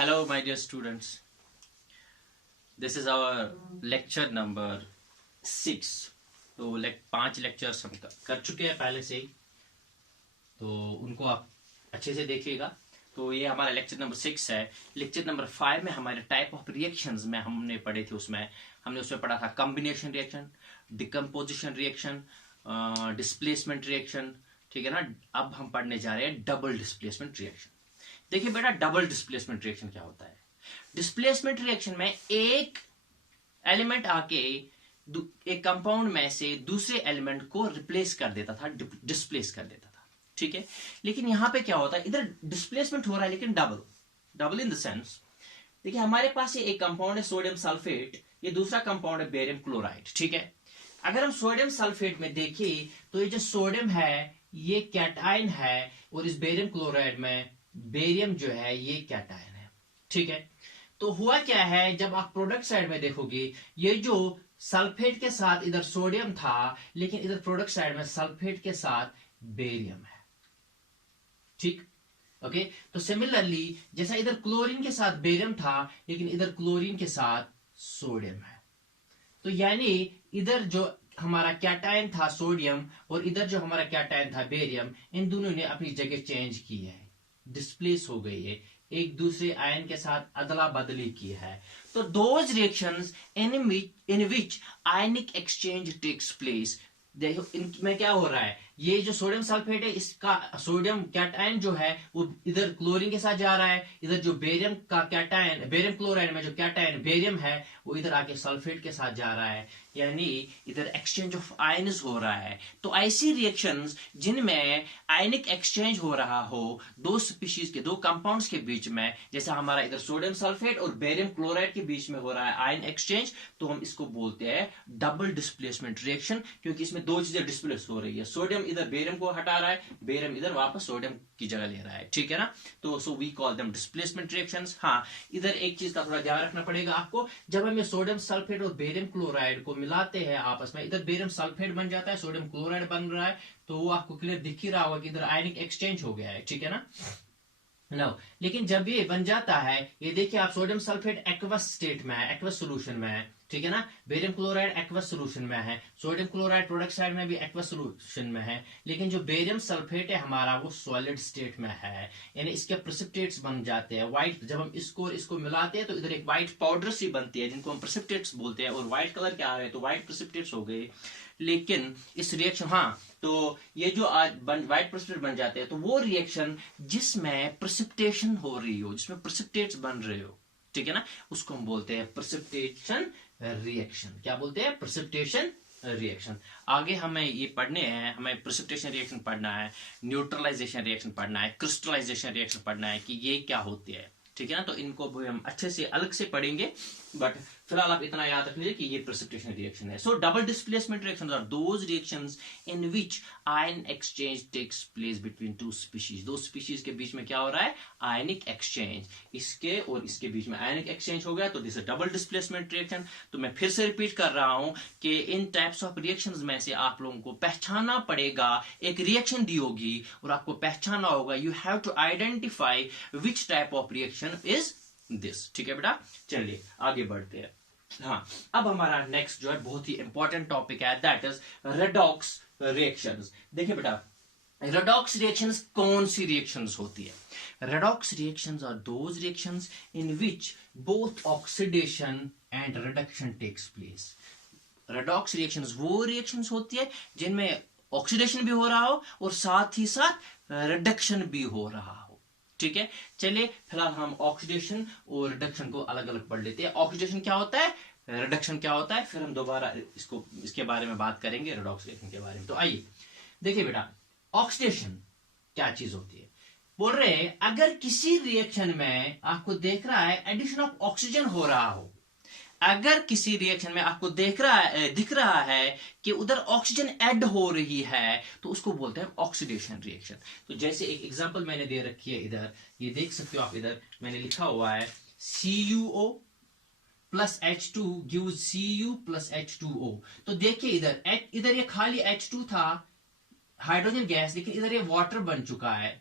Hello, my dear students. This is our lecture number 6. तो 5 lectures हम कर चुके हैं पहले से ही, तो उनको आप अच्छे से देखिएगा। तो ये हमारा लेक्चर नंबर 6 है। लेक्चर नंबर 5 में हमारे टाइप ऑफ रिएक्शंस में हमने पढ़े थे, उसमें हमने पढ़ा था combination reaction, decomposition reaction, displacement reaction, ठीक है ना। अब हम पढ़ने जा रहे हैं डबल डिस्प्लेसमेंट रिएक्शन। देखिए बेटा, डबल डिस्प्लेसमेंट रिएक्शन क्या होता है। डिस्प्लेसमेंट रिएक्शन में एक एलिमेंट आके एक कंपाउंड में से दूसरे एलिमेंट को रिप्लेस कर देता था, डिस्प्लेस कर देता था, ठीक है। लेकिन यहां पे क्या होता है, इधर डिस्प्लेसमेंट हो रहा है लेकिन डबल इन द सेंस, देखिए हमारे पास ये एक कंपाउंड है सोडियम सल्फेट, ये दूसरा कंपाउंड है बेरियम क्लोराइड, ठीक है। अगर हम सोडियम सल्फेट में देखें तो ये जो सोडियम है ये कैटायन है, और इस बेरियम क्लोराइड में बेरियम जो है ये कैटायन है, ठीक है। तो हुआ क्या है, जब आप प्रोडक्ट साइड में देखोगे, ये जो सल्फेट के साथ इधर सोडियम था, लेकिन इधर प्रोडक्ट साइड में सल्फेट के साथ बेरियम है, ठीक, ओके। तो सिमिलरली जैसा इधर क्लोरीन के साथ बेरियम था, लेकिन इधर क्लोरीन के साथ सोडियम है। तो यानी इधर जो हमारा कैटायन था सोडियम और इधर जो हमारा कैटायन था बेरियम, इन दोनों ने अपनी जगह चेंज की है, डिस्प्लेस हो गई है, एक दूसरे आयन के साथ अदला बदली की है। तो those reactions in which ionic exchange takes place, देखो इनमें क्या हो रहा है, ये जो सोडियम सल्फेट है इसका सोडियम कैटायन जो है वो इधर क्लोरीन के साथ जा रहा है, इधर जो बेरियम का कैटायन, बेरियम क्लोराइड में जो कैटायन बेरियम है वो इधर आके सल्फेट के साथ जा रहा है, यानी इधर एक्सचेंज ऑफ आयन्स हो रहा है। तो ऐसी रिएक्शंस जिनमें आयनिक एक्सचेंज हो रहा हो दो स्पीशीज के, दो कंपाउंड्स के बीच में, जैसा हमारा इधर सोडियम सल्फेट और बेरियम क्लोराइड के बीच में हो रहा है आयन एक्सचेंज, तो हम इसको बोलते हैं डबल डिस्प्लेसमेंट रिएक्शन, क्योंकि इसमें दो चीजें डिस्प्लेस हो रही है। सोडियम इधर बेरियम को हटा रहा है, बेरियम इधर वापस सोडियम की जगह ले रहा है, ठीक है ना। तो so we call them displacement reactions. हाँ, इधर एक चीज का थोड़ा ध्यान रखना पड़ेगा आपको, जब हम ये सोडियम सल्फेट और बेरियम क्लोराइड को मिलाते हैं आपस में, इधर बेरियम सल्फेट बन जाता है, सोडियम क्लोराइड बन रहा है, तो वो आपको क्लियर दिख ही रहा होगा कि इधर आयनिक एक्सचेंज हो गया है, ठीक है ना। नो, लेकिन जब ये बन जाता है, ये देखिए आप, सोडियम सल्फेट एक्वस स्टेट में है, एक्वस सोल्यूशन में है, ठीक है ना। बेरियम क्लोराइड एक्वस सोल्यूशन में है, सोडियम क्लोराइड प्रोडक्ट साइड में भी एक्वस सोल्यूशन में है, लेकिन जो बेरियम सल्फेट है हमारा वो सॉलिड स्टेट में है, यानी इसके प्रेसिपिटेट्स बन जाते हैं व्हाइट। जब हम इसको और इसको मिलाते हैं तो इधर एक व्हाइट पाउडर सी बनती है जिनको हम प्रेसिपिटेट्स बोलते हैं, और व्हाइट कलर के आ रहे हैं तो व्हाइट प्रेसिपिटेट्स हो गए। लेकिन इस रिएक्शन, हाँ, तो ये जो आज व्हाइट प्रेसिपिटेट बन जाते हैं, तो वो रिएक्शन जिसमें प्रेसिपिटेशन हो रही हो, जिसमें प्रेसिपिटेट्स बन रहे हो, ठीक है ना, उसको हम बोलते हैं प्रेसिपिटेशन रिएक्शन। क्या बोलते हैं? Precipitation reaction. आगे हमें ये पढ़ने हैं, हमें प्रेसिपिटेशन रिएक्शन पढ़ना है, न्यूट्रलाइजेशन रिएक्शन पढ़ना है, क्रिस्टलाइजेशन रिएक्शन पढ़ना है कि ये क्या होती है, ठीक है ना। तो इनको भी हम अच्छे से अलग से पढ़ेंगे, बट फिलहाल आप इतना याद रख लीजिए कि ये प्रेसिपिटेशन रिएक्शन है। So double displacement reactions are those reactions in which ion exchange takes place between two species. दो स्पीशीज के बीच में क्या हो रहा है? Ionic exchange. इसके और इसके बीच में आयनिक एक्सचेंज हो गया, तो this is double displacement reaction. तो मैं फिर से रिपीट कर रहा हूं कि इन टाइप्स ऑफ रिएक्शंस में से आप लोगों को पहचानना पड़ेगा, एक रिएक्शन दी होगी और आपको पहचानना होगा, you have to identify which type of reaction is this, ठीक है बेटा। चलिए आगे बढ़ते हैं। हाँ, अब हमारा नेक्स्ट जो है बहुत ही इंपॉर्टेंट टॉपिक है, दैट इज रेडॉक्स रिएक्शंस। देखिए बेटा, रेडॉक्स रिएक्शंस कौन सी रिएक्शंस होती है? Redox reactions are those reactions in which both oxidation and reduction takes place. Redox reactions वो रिएक्शंस होती है जिनमें ऑक्सीडेशन भी हो रहा हो और साथ ही साथ रिडक्शन भी हो रहा हो, ठीक है। चलिए फिलहाल हम ऑक्सीडेशन और रिडक्शन को अलग अलग पढ़ लेते हैं। ऑक्सीडेशन क्या होता है, रिडक्शन क्या होता है, फिर हम दोबारा इसके बारे में बात करेंगे, रेडॉक्स रिएक्शन के बारे में। तो आइए देखिए बेटा, ऑक्सीडेशन क्या चीज होती है। बोल रहे हैं अगर किसी रिएक्शन में आपको देख रहा है एडिशन ऑफ ऑक्सीजन हो रहा हो, अगर किसी रिएक्शन में आपको दिख रहा है कि उधर ऑक्सीजन ऐड हो रही है, तो उसको बोलते हैं ऑक्सीडेशन रिएक्शन। तो जैसे एक एग्जांपल मैंने दे रखी है इधर, ये देख सकते हो आप, इधर मैंने लिखा हुआ है CuO plus H2 gives Cu plus H2O। तो देखिए इधर ये खाली H2 था, हाइड्रोजन गैस, लेकिन इधर ये वाटर बन चुका है,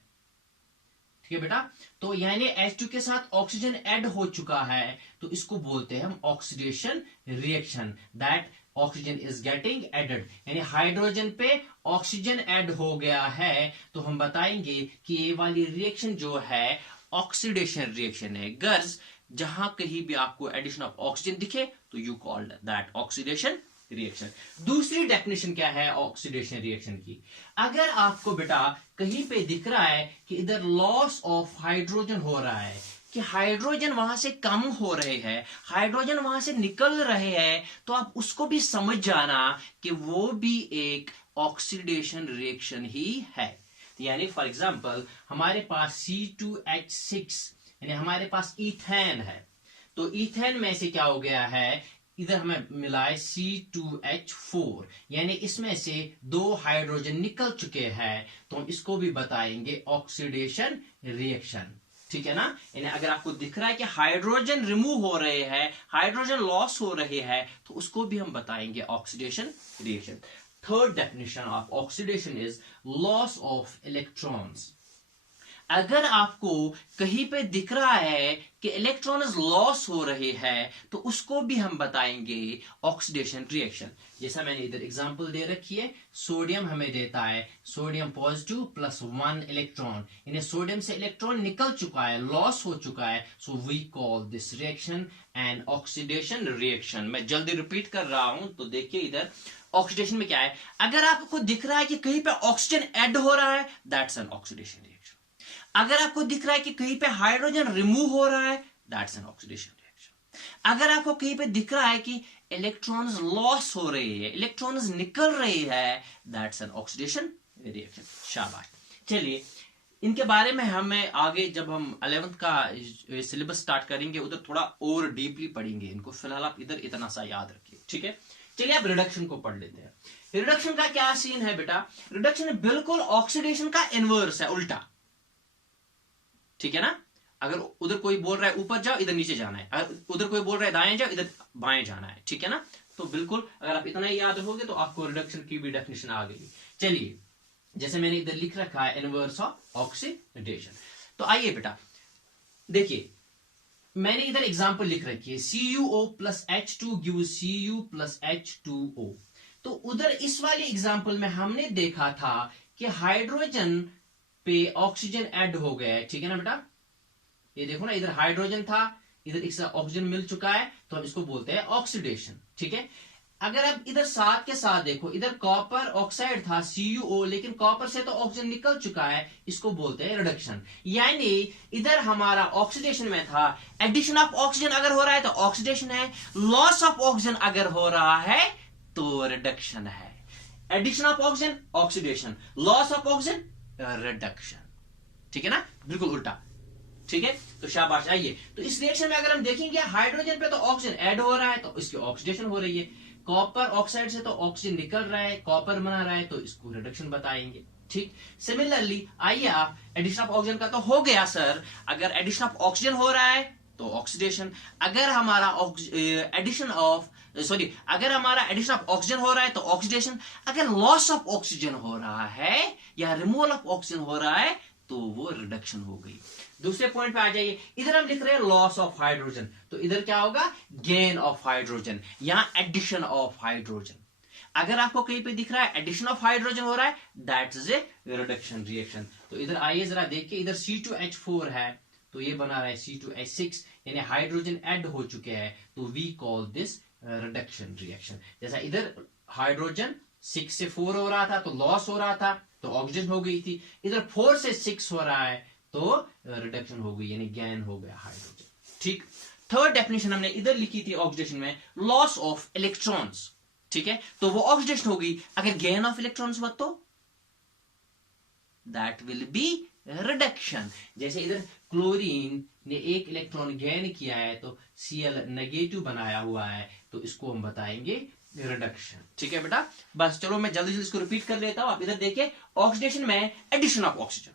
ठीक है बेटा। तो यानी H2 के साथ ऑक्सीजन ऐड हो चुका है, तो इसको बोलते हैं हम oxidation reaction, that oxygen is getting added, यानी हाइड्रोजन पे ऑक्सीजन ऐड हो गया है, तो हम बताएंगे कि ये वाली रिएक्शन जो है ऑक्सीडेशन रिएक्शन है। गर्ज जहां कहीं भी आपको एडिशन ऑफ ऑक्सीजन दिखे तो you called that oxidation reaction. दूसरी डेफिनेशन क्या है ऑक्सीडेशन रिएक्शन की? अगर आपको बेटा कहीं पे दिख रहा है कि इधर लॉस ऑफ हाइड्रोजन हो रहा है, कि हाइड्रोजन वहां से कम हो रहे हैं, हाइड्रोजन वहां से निकल रहे हैं, तो आप उसको भी समझ जाना कि वो भी एक ऑक्सीडेशन रिएक्शन ही है। यानी फॉर एग्जांपल हमारे पास C2H6 यानी हमारे पास ईथेन है, तो ईथेन में से क्या हो गया है, इधर हमें मिला है C2H4, यानी इसमें से 2 हाइड्रोजन निकल चुके हैं, तो हम इसको भी बताएंगे ऑक्सीडेशन रिएक्शन, ठीक है ना। यानी अगर आपको दिख रहा है कि हाइड्रोजन रिमूव हो रहे हैं, हाइड्रोजन लॉस हो रहे हैं, तो उसको भी हम बताएंगे oxidation reaction. Third definition of oxidation is loss of electrons. अगर आपको कहीं पे दिख रहा है कि इलेक्ट्रॉन्स लॉस हो रहे हैं, तो उसको भी हम बताएंगे ऑक्सीडेशन रिएक्शन। जैसा मैंने इधर एग्जांपल दे रखी है, सोडियम हमें देता है सोडियम पॉजिटिव प्लस 1 इलेक्ट्रॉन, यानी सोडियम से इलेक्ट्रॉन निकल चुका है, लॉस हो चुका है, so we call this reaction an oxidation reaction. मैं जल्दी रिपीट कर रहा हूं, तो देखिए इधर ऑक्सीडेशन में क्या है, अगर आपको दिख रहा है कि कहीं पे ऑक्सीजन ऐड हो रहा है, दैट्स एन ऑक्सीडेशन रिएक्शन। अगर आपको दिख रहा है कि कहीं पे हाइड्रोजन रिमूव हो रहा है, दैट्स एन ऑक्सीडेशन रिएक्शन। अगर आपको कहीं पे दिख रहा है कि इलेक्ट्रॉन्स लॉस हो रहे हैं, इलेक्ट्रॉन्स निकल रहे हैं, दैट्स एन ऑक्सीडेशन रिएक्शन। शाबाश। चलिए इनके बारे में हमें आगे जब हम 11th का सिलेबस स्टार्ट करेंगे उधर थोड़ा और डीपली पढ़ेंगे इनको, फिलहाल आप इधर इतना सा याद रखिए, ठीक है। चलिए आप रिडक्शन को पढ़ लेते हैं। रिडक्शन का क्या सीन है बेटा? रिडक्शन बिल्कुल ऑक्सीडेशन का इनवर्स है, उल्टा, ठीक है ना। अगर उधर कोई बोल रहा है ऊपर जाओ, इधर नीचे जाना है, अगर उधर कोई बोल रहा है दाएं जाओ, इधर बाएं जाना है, ठीक है ना। तो बिल्कुल अगर आप इतना ही याद रखोगे तो आपको रिडक्शन की भी डेफिनेशन आ गई। चलिए जैसे मैंने इधर लिख रखा है इनवर्स ऑफ ऑक्सीडेशन, तो आइए बेटा देखिए, मैंने इधर एग्जांपल लिख रखी है CuO plus H2 gives Cu plus H2O। तो उधर इस वाली एग्जांपल में हमने देखा था कि हाइड्रोजन पे ऑक्सीजन ऐड हो गया है, ठीक है ना बेटा। ये देखो ना, इधर हाइड्रोजन था, इधर एक ऑक्सीजन मिल चुका है, तो हम इसको बोलते हैं ऑक्सीडेशन, ठीक है। अगर आप इधर साथ के साथ देखो, इधर कॉपर ऑक्साइड था CuO, लेकिन कॉपर से तो ऑक्सीजन निकल चुका है, इसको बोलते हैं रिडक्शन। यानी इधर हमारा ऑक्सीडेशन में था, एडिशन ऑफ ऑक्सीजन अगर हो रहा है तो ऑक्सीडेशन है, लॉस ऑफ ऑक्सीजन अगर हो रहा है तो रिडक्शन है। Addition of oxygen oxidation, loss of oxygen reduction, ठीक है ना, बिल्कुल उल्टा, ठीक है। तो शाबाश। आइए तो इस रिएक्शन में अगर हम देखेंगे हाइड्रोजन पे तो ऑक्सीजन ऐड हो रहा है, तो इसकी ऑक्सीडेशन हो रही है, कॉपर ऑक्साइड से तो ऑक्सीजन निकल रहा है, कॉपर बना रहा है, तो इसको रिडक्शन बताएंगे, ठीक। सिमिलरली आइए आप एडिशन ऑफ ऑक्सीजन का तो हो गया सर, अगर एडिशन ऑफ ऑक्सीजन हो रहा है तो ऑक्सीडेशन, अगर हमारा एडिशन ऑफ अगर हमारा एडिशन ऑफ ऑक्सीजन हो रहा है तो ऑक्सीडेशन, अगर लॉस ऑफ ऑक्सीजन हो रहा है या रिमूवल ऑफ ऑक्सीजन हो रहा है तो वो रिडक्शन हो गई। दूसरे पॉइंट पे आ जाइए, इधर हम लिख रहे हैं लॉस ऑफ हाइड्रोजन, तो इधर क्या होगा, गेन ऑफ हाइड्रोजन या एडिशन ऑफ हाइड्रोजन। अगर आपको कहीं पे दिख रहा है एडिशन ऑफ हाइड्रोजन हो रहा है, that is a reduction reaction. तो इधर आइए जरा देखिए, इधर C2H4 है, तो ये बना रहा है C2H6, यानी हाइड्रोजन ऐड हो चुके हैं, तो we call this reduction reaction. जैसा इधर हाइड्रोजन 6 से 4 हो रहा था तो लॉस हो रहा था, तो ऑक्सीजन हो गई थी, इधर 4 से 6 हो रहा है तो रिडक्शन हो गई, यानी गेन हो गया हाइड्रोजन, ठीक। थर्ड डेफिनेशन हमने इधर लिखी थी ऑक्सीडेशन में, लॉस ऑफ इलेक्ट्रॉन्स, ठीक है, तो वो ऑक्सीडेशन होगी। अगर गेन ऑफ इलेक्ट्रॉन्स हुआ तो दैट विल बी रिडक्शन। जैसे इधर क्लोरीन ने 1 इलेक्ट्रॉन गेन किया है तो Cl नेगेटिव बनाया हुआ है, तो इसको हम बताएंगे रिडक्शन, ठीक है बेटा। बस चलो मैं जल्दी जल्दी इसको रिपीट कर लेता हूं। आप इधर देखिए, ऑक्सीडेशन में एडिशन ऑफ ऑक्सीजन,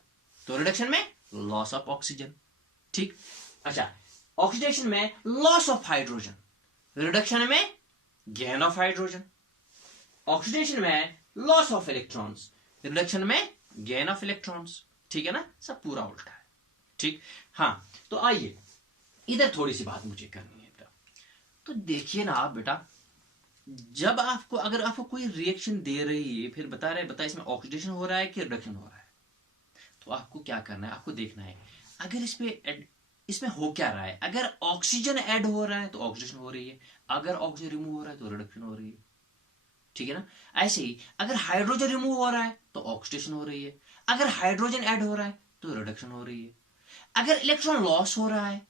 तो रिडक्शन में लॉस ऑफ ऑक्सीजन, ठीक। अच्छा, ऑक्सीडेशन में लॉस ऑफ हाइड्रोजन, रिडक्शन में गेन ऑफ हाइड्रोजन। ऑक्सीडेशन में लॉस ऑफ इलेक्ट्रॉन्स, रिडक्शन में गेन ऑफ इलेक्ट्रॉन्स, ठीक है ना, सब पूरा उल्टा है। ठीक। हाँ, तो आइए इधर थोड़ी सी बात मुझे करनी है बेटा। तो देखिए ना आप बेटा, जब आपको अगर आपको कोई रिएक्शन दे रही है, फिर बता इसमें ऑक्सीडेशन हो रहा है कि रिडक्शन हो रहा है, तो आपको क्या करना है, आपको देखना है अगर इसमें हो क्या रहा है। अगर ऑक्सीजन ऐड हो रहा है तो ऑक्सीडेशन हो रही है, अगर ऑक्सीजन रिमूव हो रहा है तो रिडक्शन हो रही है, ठीक है ना। ऐसे ही अगर हाइड्रोजन रिमूव हो रहा है तो ऑक्सीडेशन हो रही है, अगर हाइड्रोजन ऐड हो रहा है तो रिडक्शन हो रही है, अगर इलेक्ट्रॉन लॉस हो रहा है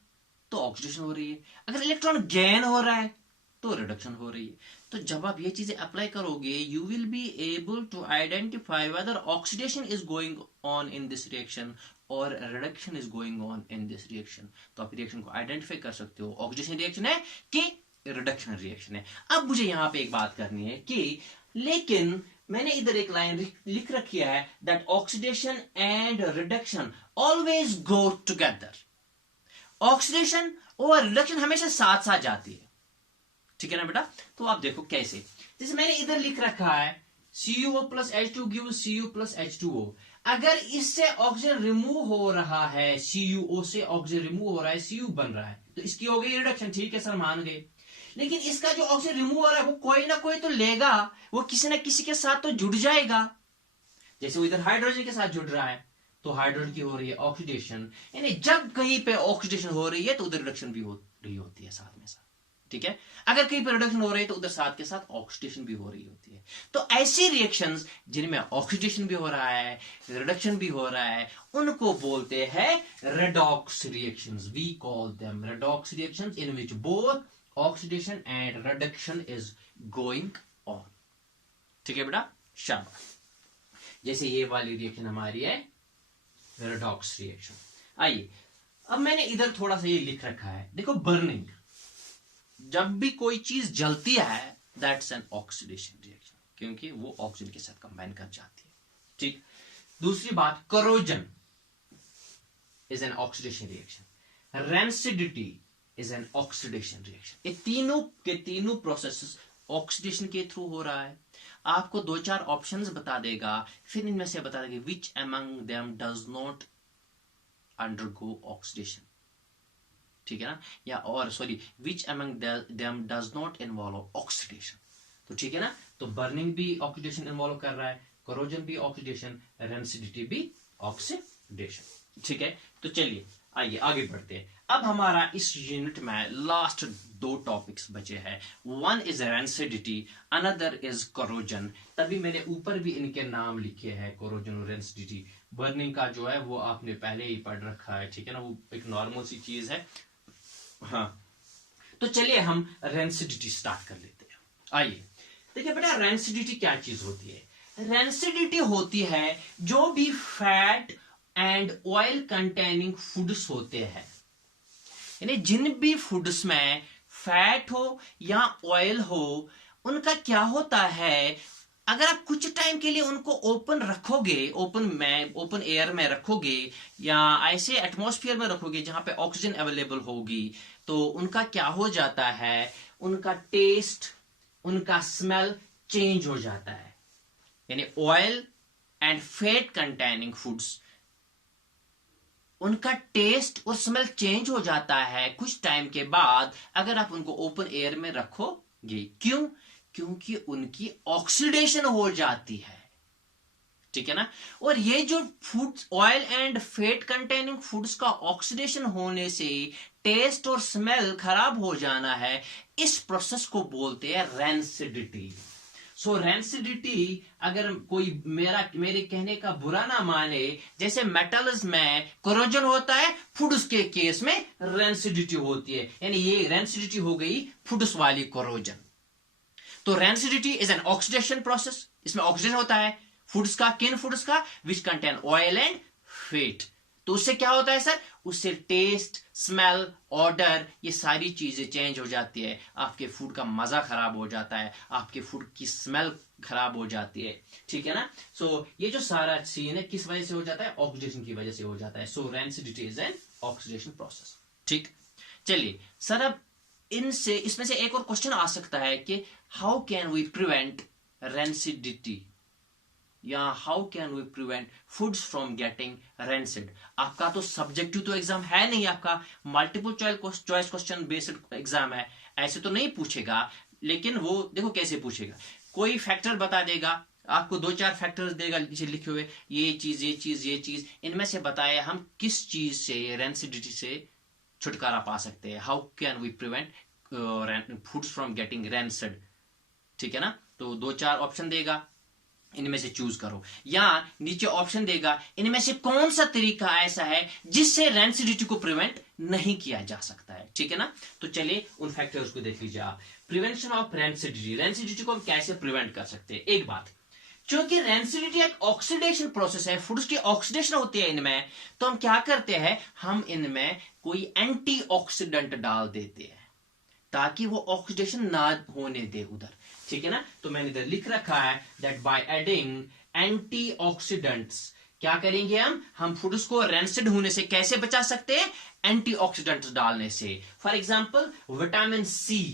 तो ऑक्सीडेशन हो रही है, अगर इलेक्ट्रॉन गेन हो रहा है तो रिडक्शन हो रही है। तो जब आप ये चीजें अप्लाई करोगे, you will be able to identify whether oxidation is going on in this reaction और reduction is going on in this reaction. तो आप रिएक्शन को आइडेंटिफाई कर सकते हो, ऑक्सीडेशन रिएक्शन है कि रिडक्शन रिएक्शन है। अब मुझे यहां पे एक बात करनी है कि लेकिन मैंने इधर एक लाइन लिख रखी है that oxidation and reduction always go together. Oxidation और रिडक्शन हमेशा साथ साथ जाती है, ठीक है ना बेटा। तो आप देखो कैसे, जैसे मैंने इधर लिख रखा है CuO plus H2 gives Cu plus H2O। अगर इससे ऑक्सीजन रिमूव हो रहा है, CuO से ऑक्सीजन रिमूव हो रहा है, Cu बन रहा है, तो इसकी हो गई रिडक्शन, ठीक है सर मान गए। लेकिन इसका जो ऑक्सीजन रिमूव हो रहा है वो कोई ना कोई तो लेगा, वो किसी ना किसी के साथ तो जुड़ जाएगा। जैसे वो इधर हाइड्रोजन के साथ जुड़ रहा है तो हाइड्रोजन की हो रही है ऑक्सीडेशन, यानी जब कहीं पे ऑक्सीडेशन हो रही है तो उधर रिडक्शन भी हो रही होती है साथ में साथ, ठीक है। अगर कहीं पर रिडक्शन हो रही है तो उधर साथ के साथ ऑक्सीडेशन भी हो रही होती है। तो ऐसी रिएक्शंस जिनमें ऑक्सीडेशन भी हो रहा है, रिडक्शन भी हो रहा है, उनको बोलते हैं redox reactions. We call them redox reactions in which both oxidation and reduction is going on, ठीक है बेटा, शाबाश। जैसे ये वाली रिएक्शन हमारी है रेडॉक्स रिएक्शन। आइए अब मैंने इधर थोड़ा सा ये लिख रखा है, देखो बर्निंग, जब भी कोई चीज जलती है दैट्स एन ऑक्सीडेशन रिएक्शन, क्योंकि वो ऑक्सीजन के साथ कंबाइन कर जाती है, ठीक। दूसरी बात, corrosion is an oxidation reaction, rancidity is an oxidation reaction. ये तीनों के तीनों प्रोसेस ऑक्सीडेशन के थ्रू हो रहा है। आपको दो चार ऑप्शंस बता देगा, फिर इनमें से बता देगा विच among them does not undergo oxidation, ठीक है ना, या और sorry which among them does not involve oxidation. तो ठीक है ना, तो बर्निंग भी ऑक्सीडेशन इन्वॉल्व कर रहा है, करोजन भी ऑक्सीडेशन, रेंसिडिटी भी ऑक्सीडेशन, ठीक है। तो चलिए आइए आगे बढ़ते हैं। अब हमारा इस यूनिट में लास्ट दो टॉपिक्स बचे हैं, one is rancidity, another is corrosion. तभी मैंने ऊपर भी इनके नाम लिखे हैं, करोजन और रेंसिडिटी। बर्निंग का जो है वो आपने पहले ही पढ़ रखा है, ठीक है ना, वो एक नॉर्मल सी चीज है। हाँ, तो चलिए हम रेंसिडिटी स्टार्ट कर लेते हैं। आइए देखिए बेटा, रेंसिडिटी क्या चीज होती है। रेंसिडिटी होती है जो भी fat and oil containing foods होते हैं, यानी जिन भी फूड्स में फैट हो या ऑयल हो, उनका क्या होता है, अगर आप कुछ टाइम के लिए उनको ओपन रखोगे, ओपन एयर में रखोगे या ऐसे एटमॉस्फेयर में रखोगे जहां पे ऑक्सीजन अवेलेबल होगी, तो उनका क्या हो जाता है, उनका टेस्ट, उनका स्मेल चेंज हो जाता है। यानी oil and fat containing foods, उनका टेस्ट और स्मेल चेंज हो जाता है कुछ टाइम के बाद अगर आप उनको ओपन एयर में रखोगे। क्यों? क्योंकि उनकी ऑक्सीडेशन हो जाती है, ठीक है ना। और ये जो foods, oil and fat containing foods का ऑक्सीडेशन होने से टेस्ट और स्मेल खराब हो जाना है, इस प्रोसेस को बोलते हैं रेंसिडिटी। सो रेंसिडिटी, अगर कोई मेरे कहने का बुरा ना माने, जैसे मेटल्स में कोरोजन होता है, फूड्स के केस में रेंसिडिटी होती है, यानी ये रेंसिडिटी हो गई फूड्स वाली कोरोजन। तो rancidity is an oxidation process, इसमें ऑक्सीडेशन होता है फूड्स का, किन फूड्स का, which contain oil and fat. तो उससे क्या होता है सर, उससे टेस्ट, स्मेल, ऑर्डर, ये सारी चीजें चेंज हो जाती है, आपके फूड का मजा खराब हो जाता है, आपके फूड की स्मेल खराब हो जाती है, ठीक है ना। सो ये जो सारा सीन है किस वजह से हो जाता है, ऑक्सीडेशन की वजह से हो जाता है। So rancidity is an oxidation process, ठीक। चलिए सर, अब इसमें से एक और क्वेश्चन आ सकता है कि how can we prevent rancidity, या how can we prevent foods from getting rancid. आपका तो सब्जेक्टिव तो एग्जाम है नहीं, आपका multiple choice question based exam है, ऐसे तो नहीं पूछेगा। लेकिन वो देखो कैसे पूछेगा, कोई फैक्टर बता देगा आपको, 2-4 फैक्टर्स देगा नीचे लिखे हुए, ये चीज ये चीज ये चीज, इनमें से बताए हम किस चीज से रेंसिडिटी से छुटकारा पा सकते हैं, how can we prevent foods from getting rancid. ठीक है ना, तो 2-4 ऑप्शन देगा, इनमें से चूज करो, या नीचे ऑप्शन देगा इनमें से कौन सा तरीका ऐसा है जिससे रेंसिडिटी को प्रिवेंट नहीं किया जा सकता है। ठीक है ना, तो चलिए उन फैक्टर्स को देख लीजिए आप। प्रिवेंशन ऑफ रेंसिडिटी, रेंसिडिटी को हम कैसे प्रिवेंट कर सकते हैं। एक बात, क्योंकि रेंसिडिटी एक ऑक्सीडेशन प्रोसेस है, फूड्स की ऑक्सीडेशन होती है इनमें, तो हम क्या करते हैं, हम इनमें कोई एंटीऑक्सीडेंट डाल देते हैं ताकि वो ऑक्सीडेशन ना होने दे उधर। ठीक है ना, तो मैंने इधर लिख रखा है दैट बाय एडिंग एंटीऑक्सीडेंट्स, क्या करेंगे हम फूड्स को रेंसिड होने से कैसे बचा सकते हैं, एंटीऑक्सीडेंट्स डालने से। फॉर एग्जांपल विटामिन सी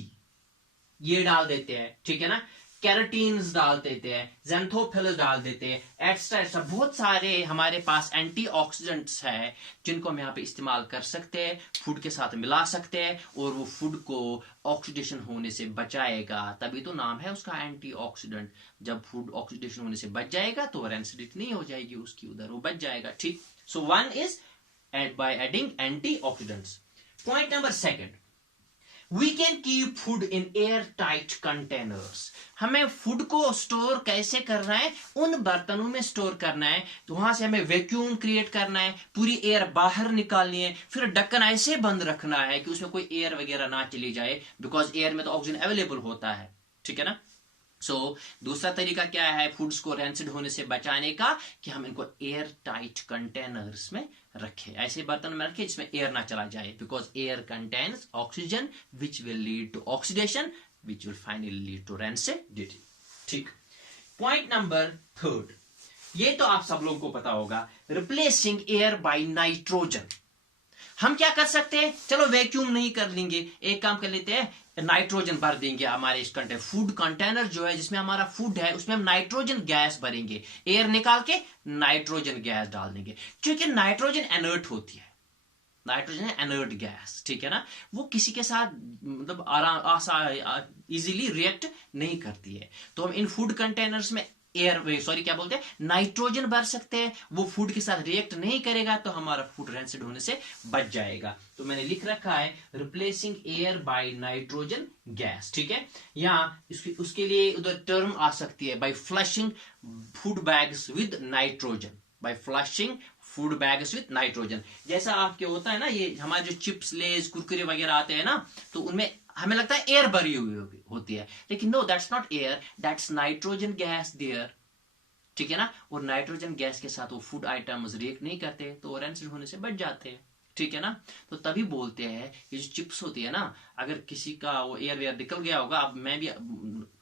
ये डाल देते हैं, ठीक है ना, कैरोटीन्स डाल देते हैं, ज़ैंथोफिल्स डाल देते हैं, एक्स्ट्रा एक्स्ट्रा बहुत सारे हमारे पास एंटीऑक्सीडेंट्स है जिनको हम यहाँ पे इस्तेमाल कर सकते हैं, फूड के साथ मिला सकते हैं और वो फूड को ऑक्सीडेशन होने से बचाएगा, तभी तो नाम है उसका एंटीऑक्सीडेंट। जब फूड ऑक्सीडेशन होने से बच जाएगा तो रेंसिडिटी नहीं हो जाएगी उसकी, उधर वो बच जाएगा। ठीक, so one is by adding antioxidants. Point number second, We can keep food in airtight containers. हमें फूड को स्टोर कैसे करना है, उन बर्तनों में स्टोर करना है, तो वहां से हमें वैक्यूम क्रिएट करना है, पूरी एयर बाहर निकालनी है, फिर ढक्कन ऐसे बंद रखना है कि उसमें कोई एयर वगैरह ना चली जाए, बिकॉज एयर में तो ऑक्सीजन अवेलेबल होता है। ठीक है ना, दूसरा तरीका क्या है फूड्स को रेंसिड होने से बचाने का, कि हम इनको एयर टाइट कंटेनर्स में रखें, ऐसे बर्तन में रखें जिसमें एयर ना चला जाए, because air contains oxygen which will lead to oxidation which will finally lead to rancidity. ठीक, पॉइंट नंबर थर्ड, ये तो आप सब लोगों को पता होगा, रिप्लेसिंग एयर बाय नाइट्रोजन। हम क्या कर सकते हैं, चलो वैक्यूम नहीं कर लेंगे, एक काम कर लेते हैं, नाइट्रोजन भर देंगे हमारे इस कंटेनर, फूड कंटेनर जो है जिसमें हमारा फूड है उसमें हम नाइट्रोजन गैस भरेंगे, एयर निकाल के नाइट्रोजन गैस डाल देंगे, क्योंकि नाइट्रोजन इनर्ट होती है, नाइट्रोजन है इनर्ट गैस। ठीक है ना, वो किसी के साथ मतलब आराम इजीली रिएक्ट नहीं करती है, तो हम इन फूड कंटेनर्स में क्या बोलते हैं, नाइट्रोजन भर सकते हैं, वो फूड के साथ रिएक्ट नहीं करेगा तो हमारा फूड रेंसिड होने से बच जाएगा। तो मैंने लिख रखा है replacing air by nitrogen gas. ठीक है, यहाँ उसके लिए उधर टर्म आ सकती है by flushing food bags with nitrogen, by flushing food bags with nitrogen. जैसा आपके होता है ना, ये हमारे जो चिप्स लेज कुरकुरे वगैरह आते हैं ना, तो उनमें हमें लगता है एयर भरी हुई होती है, लेकिन no, that's not air, that's nitrogen gas there. ठीक है ना, और नाइट्रोजन गैस के साथ वो फूड आइटम्स रिएक्ट नहीं करते तो रेंसिड होने से बच जाते हैं। ठीक है ना, तो तभी बोलते हैं ये जो चिप्स होती है ना, अगर किसी का वो एयरवेयर निकल गया होगा, अब मैं भी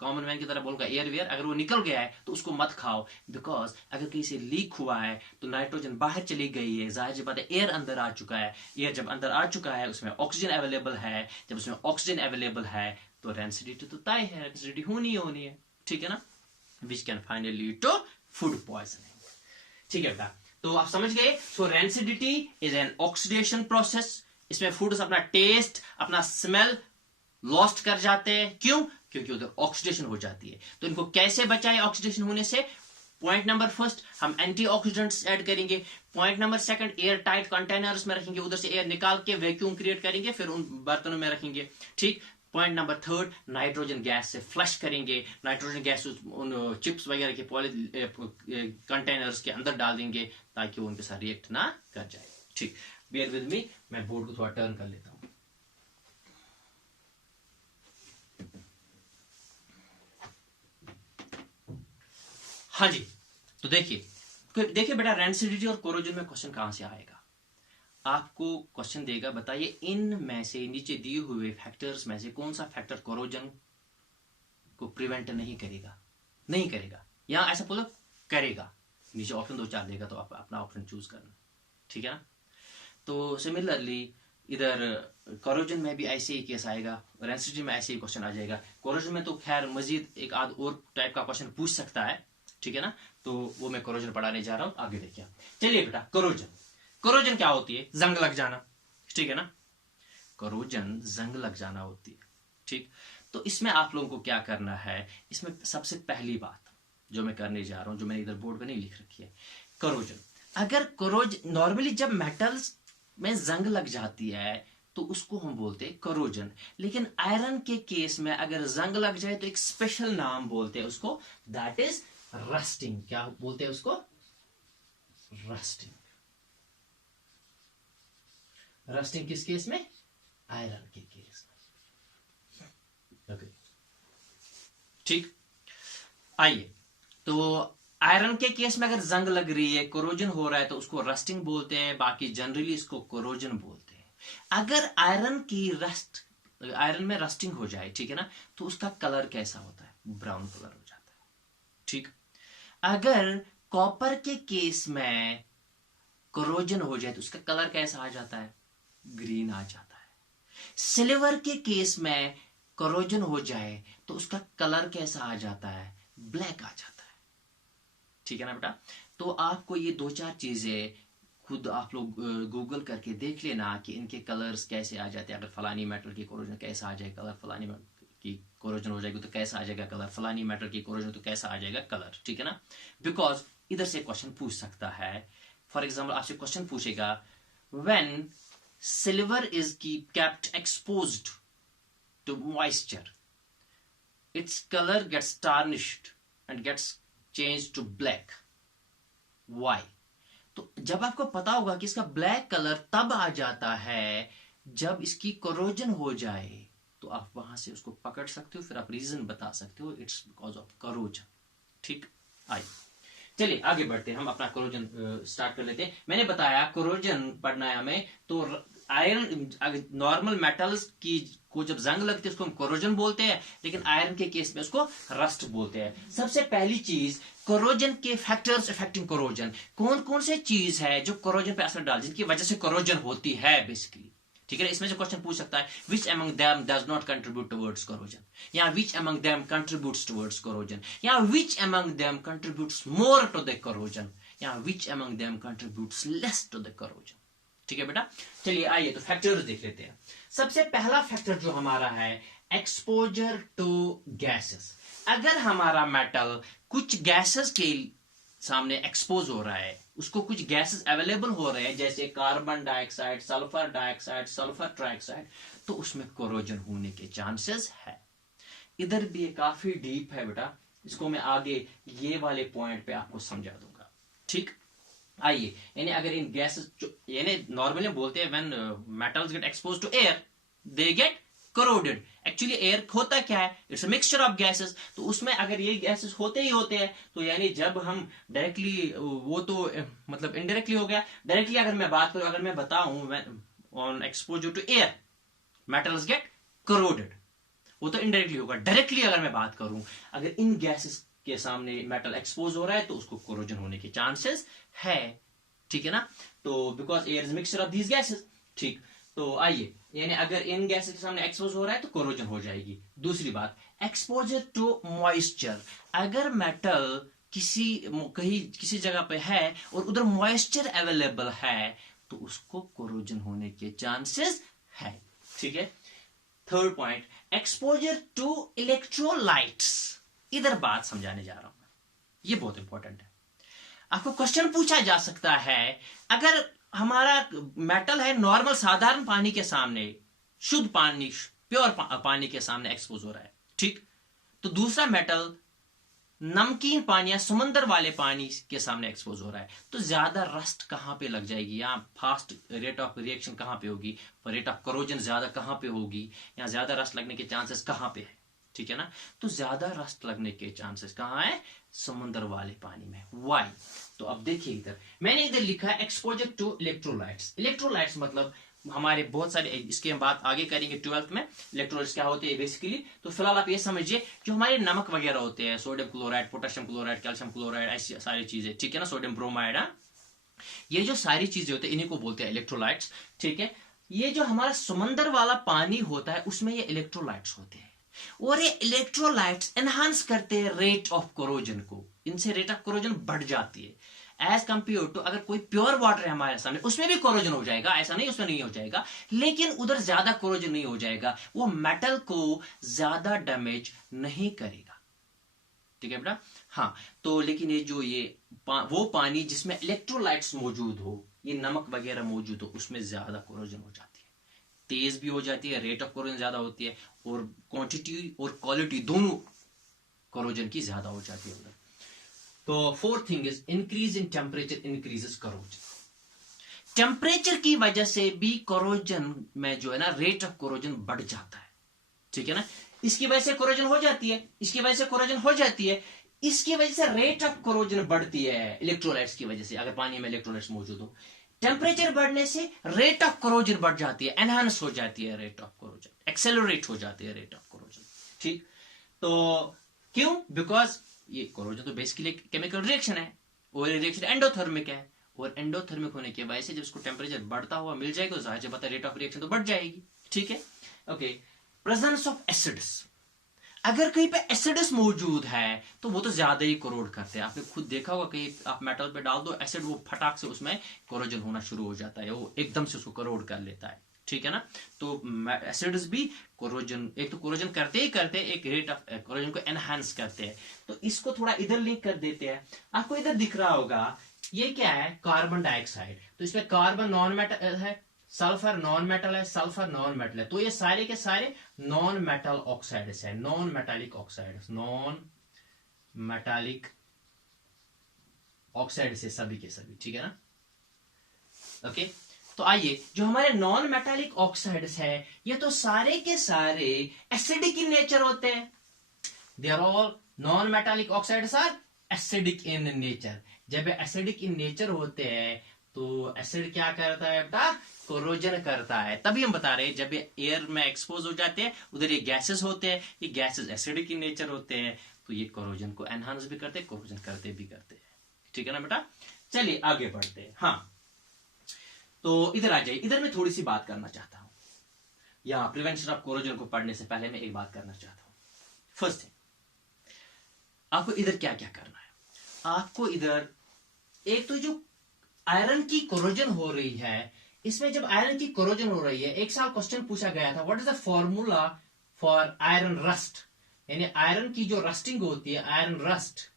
कॉमन मैन की तरह बोलूंगा एयरवेयर, अगर वो निकल गया है तो उसको मत खाओ, बिकॉज अगर कहीं से लीक हुआ है तो नाइट्रोजन बाहर चली गई है, जाहिर सी बात है एयर अंदर आ चुका है, एयर जब अंदर आ चुका है उसमें ऑक्सीजन अवेलेबल है, जब उसमें ऑक्सीजन अवेलेबल है तो रेंसिडिटी तो तय है, रेंसिडिटी होनी है। ठीक है ना, which can finally lead to food poisoning. ठीक है बेटा, तो आप समझ गए। So rancidity is an oxidation process, इसमें फूड्स अपना टेस्ट अपना स्मेल लॉस्ट कर जाते हैं, क्यों, क्योंकि उधर ऑक्सीडेशन हो जाती है। तो इनको कैसे बचाएं ऑक्सीडेशन होने से, पॉइंट नंबर फर्स्ट हम एंटीऑक्सीडेंट्स ऐड करेंगे, point number second air tight containers में रखेंगे, उधर से एयर निकाल के वैक्यूम क्रिएट करेंगे, फिर उन बर्तनों में रखेंगे। ठीक, point number third nitrogen gas से फ्लश करेंगे, नाइट्रोजन गैस उन चिप्स वगैरह के कंटेनर्स के अंदर डाल देंगे ताकि वो उनके साथ रिएक्ट ना कर जाए। ठीक, बेयर विद मी, मैं बोर्ड को थोड़ा टर्न कर लेता हूं। हाँ जी, तो देखिए बेटा, रेंसिडिटी और कोरोजन में क्वेश्चन कहां से आएगा। आपको क्वेश्चन देगा, बताइए इन में से नीचे दिए हुए फैक्टर्स में से कौन सा फैक्टर कोरोजन को प्रिवेंट नहीं करेगा, या ऐसा बोलो करेगा, नीचे ऑप्शन 2-4 देगा तो आप अपना ऑप्शन चूज करना। ठीक है ना, तो सिमिलरली इधर कोरोजन में भी ऐसे ही केस आएगा, रेंसिडिटी में ऐसे ही क्वेश्चन आ जाएगा। कोरोजन में तो खैर मजीद एक आध और टाइप का क्वेश्चन पूछ सकता है, ठीक है ना। तो वो मैं कोरोजन पढ़ाने जा रहा हूं, आगे देखिए। चलिए बेटा, कोरोजन, कोरोजन क्या होती है? जंग लग जाना, ठीक है ना। कोरोजन जंग लग जाना होती है, ठीक। तो इसमें आप लोगों को क्या करना है, इसमें सबसे पहली बात जो मैं करने जा रहा हूं, जो मैंने इधर बोर्ड पे नहीं लिख रखी है, कोरोजन। अगर नॉर्मली जब मेटल्स में जंग लग जाती है तो उसको हम बोलते हैं कोरोजन। लेकिन आयरन के केस में अगर जंग लग जाए तो एक स्पेशल नाम बोलते हैं उसको, दैट इज रस्टिंग। क्या बोलते हैं उसको? रस्टिंग। रस्टिंग किस केस में? आयरन के केस में। ओके, ठीक। आइए, तो आयरन के केस में अगर जंग लग रही है, कोरोजन हो रहा है, तो उसको रस्टिंग बोलते हैं, बाकी जनरली इसको कोरोजन बोलते हैं। अगर आयरन में रस्टिंग हो जाए, ठीक है ना, तो उसका कलर कैसा होता है? ब्राउन कलर हो जाता है, ठीक। अगर कॉपर के केस में कोरोजन हो जाए तो उसका कलर कैसा आ जाता है? ग्रीन आ जाता है। सिल्वर के केस में कोरोजन हो जाए तो उसका कलर कैसा आ जाता है? ब्लैक आ जाता है, ठीक है ना बेटा। तो आपको ये दो चार चीजें खुद आप लोग गूगल करके देख लेना कि इनके कलर्स कैसे आ जाते हैं। अगर फलानी मेटल की कोरोजन कैसा आ जाएगा कलर, फलानी मेटल की कोरोजन हो जाएगी तो कैसा आ जाएगा कलर, फलानी मेटल की कोरोजन तो कैसा आ जाएगा कलर, ठीक है ना। बिकॉज इधर से क्वेश्चन पूछ सकता है। फॉर एग्जाम्पल आपसे क्वेश्चन पूछेगा, when silver is kept exposed to moisture, its color gets tarnished and gets changed to black. Why? तो जब आपको पता होगा कि इसका ब्लैक कलर तब आ जाता है जब इसकी कोरोजन हो जाए, तो आप वहां से उसको पकड़ सकते हो, फिर आप रीजन बता सकते हो, इट्स बिकॉज ऑफ कोरोजन, ठीक। आइए चलिए आगे बढ़ते हैं, हम अपना कोरोजन स्टार्ट कर लेते हैं। मैंने बताया कोरोजन पढ़ना है हमें, तो आयरन नॉर्मल मेटल्स की को जब जंग लगती है उसको हम कोरोजन बोलते हैं, लेकिन आयरन के केस में उसको रस्ट बोलते हैं। सबसे पहली चीज, कोरोजन के फैक्टर्स अफेक्टिंग कोरोजन, कौन कौन से चीज है जो कोरोजन पे असर डाल, जिनकी वजह से कोरोजन होती है बेसिकली, ठीक है। इसमें से क्वेश्चन पूछ सकता है, which among them does not contribute towards corrosion, या which among them contributes towards corrosion, या which among them contributes more to the corrosion, या which among them contributes less to the corrosion, ठीक है बेटा। चलिए आइए तो फैक्टर्स देख लेते हैं। सबसे पहला फैक्टर जो हमारा है, एक्सपोजर टू गैसेस। अगर हमारा मेटल कुछ गैसेस के सामने एक्सपोज हो रहा है, उसको कुछ गैसेस अवेलेबल हो रहे हैं जैसे carbon dioxide, sulphur dioxide, sulphur trioxide, तो उसमें कोरोजन होने के चांसेस है। इधर भी ये काफी डीप है बेटा, इसको मैं आगे ये वाले पॉइंट पे आपको समझा दूंगा, ठीक। आइए, यानी अगर इन गैसेस, यानी नॉर्मली बोलते हैं when metals get expose to air they get corroded. Actually air होता क्या है? It's a mixture of gases. तो उसमें अगर ये गैसेस होते ही होते हैं, तो यानी जब हम डायरेक्टली, वो तो मतलब इनडायरेक्टली हो गया। डायरेक्टली अगर मैं बात करूं, अगर मैं बताऊं on exposure to air metals get corroded, वो तो इनडायरेक्टली होगा। डायरेक्टली अगर मैं बात करूं, अगर इन गैसेस के सामने मेटल एक्सपोज हो रहा है तो उसको कोरोजन होने के चांसेस है, ठीक है ना। तो because air is mixture of these gases, ठीक। तो आइए, यानी अगर इन गैसेस के सामने एक्सपोज हो रहा है तो कोरोजन हो जाएगी। दूसरी बात, एक्सपोजर टू मॉइस्चर। अगर मेटल किसी जगह पे है और उधर मॉइस्चर अवेलेबल है तो उसको कोरोजन होने के चांसेस है, ठीक है। Third point, exposure to electrolytes. इधर बात समझाने जा रहा हूं, ये बहुत इंपॉर्टेंट है। आपको क्वेश्चन पूछा जा सकता है, अगर हमारा मेटल है नॉर्मल साधारण पानी के सामने, शुद्ध पानी, प्योर पानी के सामने एक्सपोज हो रहा है, ठीक। तो दूसरा मेटल नमकीन पानी या समुद्र वाले पानी के सामने एक्सपोज हो रहा है, तो ज्यादा रस्ट कहां पे लग जाएगी, या फास्ट रेट ऑफ रिएक्शन कहां पे होगी, रेट ऑफ कोरोजन ज्यादा कहां पे होगी, या ज्यादा रस्ट लगने के चांसेस कहां पे है, ठीक है ना। तो ज्यादा रस्ट लगने के चांसेस कहां है? समुद्र वाले पानी में। वाई? तो अब देखिए, इधर मैंने इधर लिखा है एक्सपोजर टू इलेक्ट्रोलाइट्स। इलेक्ट्रोलाइट्स मतलब हमारे बहुत सारे, इसके हम बात आगे करेंगे 12th में, इलेक्ट्रोलाइट्स क्या होते हैं बेसिकली। तो फिलहाल आप ये समझिए, जो हमारे नमक वगैरह होते हैं, sodium chloride, potassium chloride, calcium chloride, ऐसी सारी चीजें, ठीक है ना, सोडियम ब्रोमाइड, ये जो सारी चीजें होती है इन्हीं को बोलते हैं इलेक्ट्रोलाइट्स, ठीक है। ये जो हमारा समुद्र वाला पानी होता है उसमें ये इलेक्ट्रोलाइट्स होते हैं, और ये इलेक्ट्रोलाइट्स एनहांस करते हैं रेट ऑफ कोरोजन को। इनसे रेट ऑफ कोरोजन बढ़ जाती है एज कंपेयर टू अगर कोई प्योर वाटर है हमारे सामने, उसमें भी कोरोजन हो जाएगा, ऐसा नहीं उसमें नहीं हो जाएगा, लेकिन उधर ज्यादा कोरोजन नहीं हो जाएगा, वो मेटल को ज्यादा डैमेज नहीं करेगा। ठीक है बेटा। हाँ, तो लेकिन ये जो ये वो पानी जिसमें इलेक्ट्रोलाइट्स मौजूद हो, ये नमक वगैरह मौजूद हो, उसमें ज्यादा कोरोजन हो जाती है, तेज भी हो जाती है, रेट ऑफ कोरोजन ज्यादा होती है, और क्वांटिटी और क्वालिटी दोनों कोरोजन की ज्यादा हो जाती है उधर। तो fourth thing is increase in temperature increases corrosion. Temperature की वजह से भी कोरोजन में जो है ना रेट ऑफ कोरोजन बढ़ जाता है। ठीक है ना, इसकी वजह से कोरोजन हो जाती है, इसकी वजह से कोरोजन हो जाती है, इसकी वजह से रेट ऑफ कोरोजन बढ़ती है इलेक्ट्रोलाइट्स की वजह से, अगर पानी में इलेक्ट्रोलाइट्स मौजूद हो। टेम्परेचर बढ़ने से रेट ऑफ कोरोजन बढ़ जाती है, एनहांस हो जाती है रेट ऑफ कोरोजन, एक्सेलरेट हो जाती है रेट ऑफ कोरोजन। ठीक, तो क्यों? बिकॉज ये कोरोजन तो बेसिकली केमिकल रिएक्शन है, और ये रिएक्शन एंडोथर्मिक है, और एंडोथर्मिक होने की वजह से जब इसको टेम्परेचर बढ़ता हुआ मिल जाएगा तो जाहिर सी बात है रेट ऑफ रिएक्शन तो बढ़ जाएगी। ठीक है, ओके। प्रेजेंस ऑफ एसिड्स, अगर कहीं पे एसिड्स मौजूद है तो वो तो ज्यादा ही कोरोड करते हैं। आपने खुद देखा होगा, कहीं आप मेटल पे डाल दो एसिड, वो फटाक से उसमें कोरोजन होना शुरू हो जाता है, वो एकदम से उसको कोरोड कर लेता है। ठीक है ना, तो एसिड्स भी कोरोजन, एक तो कोरोजन करते ही करते, एक रेट ऑफ कोरोजन को एनहांस करते हैं। तो इसको थोड़ा इधर लिंक कर देते हैं। आपको इधर दिख रहा होगा ये क्या है, कार्बन डाइऑक्साइड, तो इसमें कार्बन नॉन मेटल है, सल्फर नॉन मेटल है, सल्फर नॉन मेटल है, तो ये सारे के सारे नॉन मेटल ऑक्साइड्स है, non metallic oxides, non metallic oxides है सभी के सभी। ठीक है ना, ओके। तो आइए, जो हमारे नॉन मेटालिक ऑक्साइड्स है ये तो सारे के सारे एसिडिक इन नेचर होते हैं। They are all non metallic oxides are acidic in nature. जब एसिडिक इन नेचर होते हैं तो एसिड क्या करता है बेटा, कोरोजन करता है। तभी हम बता रहे हैं जब ये एयर में एक्सपोज हो जाते हैं, उधर ये गैसेस होते हैं, ये गैसेस एसिडिक इन नेचर होते हैं, तो ये कोरोजन को एनहांस भी करते हैं, कोरोजन करते भी करते हैं। ठीक है ना बेटा, चलिए आगे बढ़ते हैं। हाँ, तो इधर आ जाइए, इधर मैं थोड़ी सी बात करना चाहता हूं, या प्रिवेंशन ऑफ कोरोजन को पढ़ने से पहले मैं एक बात करना चाहता हूं। फर्स्ट थिंग, आपको इधर क्या क्या करना है। आपको इधर एक तो जो आयरन की कोरोजन हो रही है, इसमें जब आयरन की कोरोजन हो रही है, एक साल क्वेश्चन पूछा गया था, what is the formula for iron rust, यानी आयरन की जो रस्टिंग होती है, आयरन रस्ट,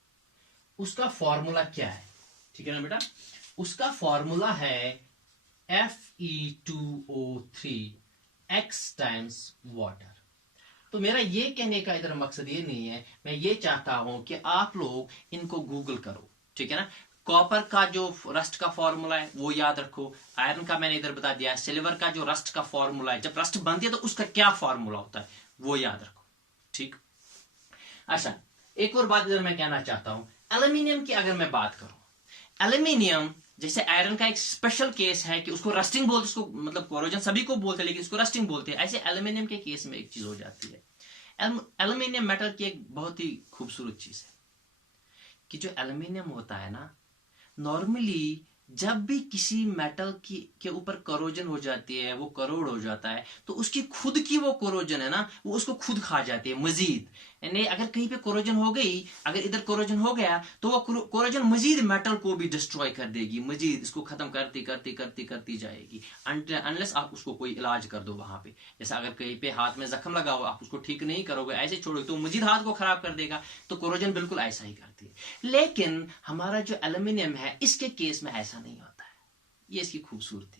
उसका फॉर्मूला क्या है। ठीक है ना बेटा, उसका फॉर्मूला है Fe2O3 X टाइम्स वाटर। तो मेरा ये कहने का इधर मकसद ये नहीं है, मैं ये चाहता हूं कि आप लोग इनको गूगल करो। ठीक है ना, कॉपर का जो रस्ट का फॉर्मूला है वो याद रखो, आयरन का मैंने इधर बता दिया, सिल्वर का जो रस्ट का फॉर्मूला है, जब रस्ट बनती है तो उसका क्या फॉर्मूला होता है वो याद रखो। ठीक, अच्छा, एक और बात इधर मैं कहना चाहता हूं, एल्यूमिनियम की अगर मैं बात करूं, एल्यूमिनियम जैसे आयरन का एक स्पेशल केस है कि उसको रस्टिंग बोलते, उसको मतलब कोरोजन सभी को बोलते हैं लेकिन उसको रस्टिंग बोलते हैं, ऐसे एल्यूमिनियम के केस में एक चीज हो जाती है। एल्यूमिनियम मेटल की एक बहुत ही खूबसूरत चीज है कि जो एल्यूमिनियम होता है ना, नॉर्मली जब भी किसी मेटल की के ऊपर कोरोजन हो जाती है, वो करोड हो जाता है, तो उसकी खुद की वो कोरोजन है ना, वो उसको खुद खा जाती है मजीद। यानी अगर कहीं पे कोरोजन हो गई, अगर इधर कोरोजन हो गया तो वो कोरोजन मजीद मेटल को भी डिस्ट्रॉय कर देगी, मजीद इसको खत्म करती करती करती करती जाएगी, अनलेस आप उसको कोई इलाज कर दो वहां पे। जैसे अगर कहीं पे हाथ में जख्म लगा हो, आप उसको ठीक नहीं करोगे, ऐसे छोड़ोगे तो मजीद हाथ को खराब कर देगा। तो कोरोजन बिल्कुल ऐसा ही करती है। लेकिन हमारा जो एल्यूमिनियम है, इसके केस में ऐसा नहीं होता है, ये इसकी खूबसूरती है।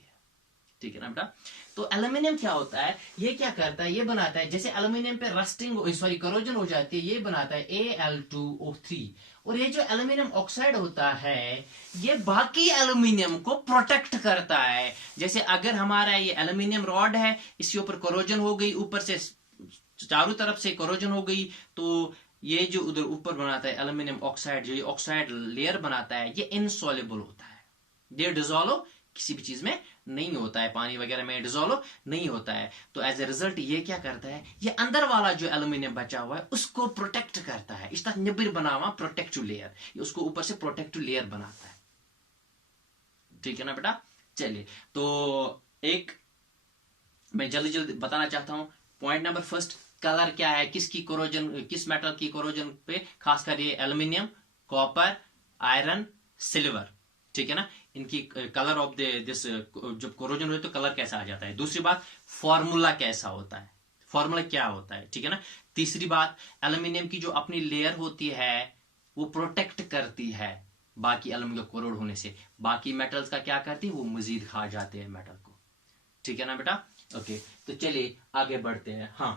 ठीक है ना बेटा, तो एल्यूमिनियम क्या होता है, ये क्या करता है, ये बनाता है, जैसे एल्यूमिनियम पे रस्टिंग सॉरी कोरोजन हो जाती है, ये बनाता है Al2O3। और ये जो एल्यूमिनियम ऑक्साइड होता है, ये बाकी एल्यूमिनियम को प्रोटेक्ट करता है। जैसे अगर हमारा ये एल्यूमिनियम रॉड है, इसके ऊपर कोरोजन हो गई, ऊपर से चारों तरफ से कोरोजन हो गई, तो ये जो उधर ऊपर बनाता है एल्यूमिनियम ऑक्साइड, जो ये ऑक्साइड लेयर बनाता है, ये इनसॉल्युबल होता है, ये डिसॉल्व किसी भी चीज में नहीं होता है, पानी वगैरह में डिसॉल्व नहीं होता है। तो एज ए रिजल्ट ये क्या करता है, ये अंदर वाला जो एल्यूमिनियम बचा हुआ है उसको प्रोटेक्ट करता है, इसका निबिर बना हुआ प्रोटेक्टिव लेयर, ये उसको ऊपर से प्रोटेक्टिव लेयर बनाता है। ठीक है ना बेटा, चलिए, तो एक मैं जल्दी जल्दी बताना चाहता हूं पॉइंट नंबर फर्स्ट, कलर क्या है, किसकी कोरोजन, किस मेटल की कोरोजन पे खासकर ये एल्यूमिनियम कॉपर, आयरन, सिल्वर, ठीक है ना। इनकी कलर ऑफ दिस जब कोरोजन होता है तो कलर कैसा आ जाता है। दूसरी बात, फॉर्मूला कैसा होता है, फॉर्मूला क्या होता है, ठीक है ना। तीसरी बात, एल्यूमिनियम की जो अपनी लेयर होती है वो प्रोटेक्ट करती है बाकी एल्यूमिनियम को कोरोड होने से। बाकी मेटल्स का क्या करती है, वो मजीद खा जाते हैं मेटल को, ठीक है ना बेटा। ओके, तो चलिए आगे बढ़ते हैं। हाँ,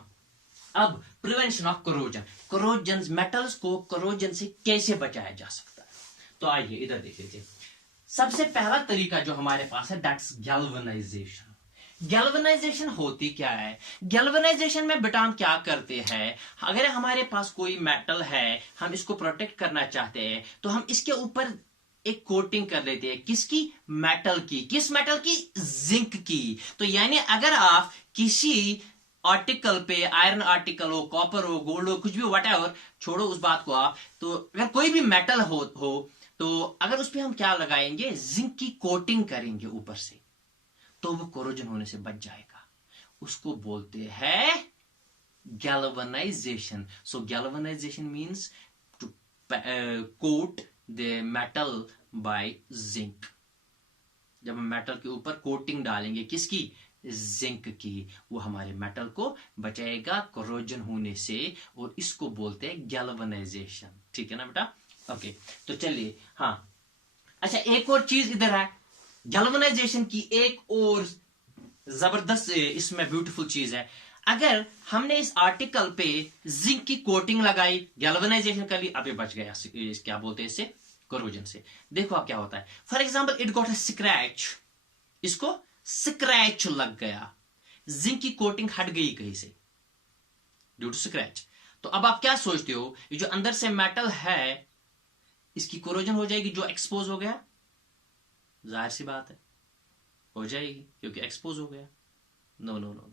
अब prevention of corrosion, corrosion, metals को कोरोजन से कैसे बचाया जा सकता है। तो आइए इधर देख लीजिए। सबसे पहला तरीका जो हमारे पास है दैट्स गैल्वेनाइजेशन। गैल्वेनाइजेशन होती क्या है, गैल्वेनाइजेशन में बेटा हम क्या करते हैं, अगर हमारे पास कोई मेटल है, हम इसको प्रोटेक्ट करना चाहते हैं तो हम इसके ऊपर एक कोटिंग कर लेते हैं। किसकी, मेटल की। किस मेटल की, जिंक की। तो यानी अगर आप किसी आर्टिकल पे, आयरन आर्टिकल हो, कॉपर हो, गोल्ड हो, कुछ भी व्हाटएवर, छोड़ो उस बात को आप, तो अगर कोई भी मेटल हो तो अगर उस पर हम क्या लगाएंगे, जिंक की कोटिंग करेंगे ऊपर से, तो वो कोरोजन होने से बच जाएगा। उसको बोलते हैं galvanisation. So galvanisation means to coat the metal by zinc. जब हम मेटल के ऊपर कोटिंग डालेंगे, किसकी, जिंक की, वो हमारे मेटल को बचाएगा कोरोजन होने से, और इसको बोलते हैं गैल्वेनाइजेशन, ठीक है ना बेटा। ओके, तो चलिए। हाँ, अच्छा, एक और चीज इधर है, गैल्वेनाइजेशन की एक और जबरदस्त इसमें ब्यूटीफुल चीज है। अगर हमने इस आर्टिकल पे जिंक की कोटिंग लगाई, गैल्वेनाइजेशन कर ली, अब ये बच गया, क्या बोलते हैं इससे, कोरोजन से। देखो अब क्या होता है, for example it got a scratch, इसको स्क्रैच लग गया, जिंक की कोटिंग हट गई कहीं से ड्यू टू स्क्रैच। तो अब आप क्या सोचते हो, ये जो अंदर से मेटल है इसकी कोरोजन हो जाएगी, जो एक्सपोज हो गया, जाहिर सी बात है हो जाएगी क्योंकि एक्सपोज हो गया। नो नो नो,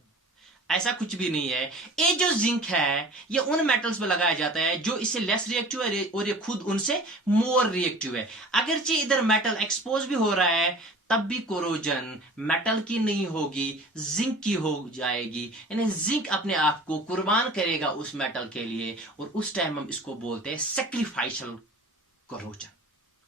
ऐसा कुछ भी नहीं है। ये जो जिंक है ये उन मेटल्स पे लगाया जाता है जो इससे लेस रिएक्टिव है और ये खुद उनसे मोर रिएक्टिव है। अगरचे इधर मेटल एक्सपोज भी हो रहा है तब भी कोरोजन मेटल की नहीं होगी, जिंक की हो जाएगी। यानी जिंक अपने आप को कुर्बान करेगा उस मेटल के लिए, और उस टाइम हम इसको बोलते हैं सैक्रिफाइशियल कोरोजन।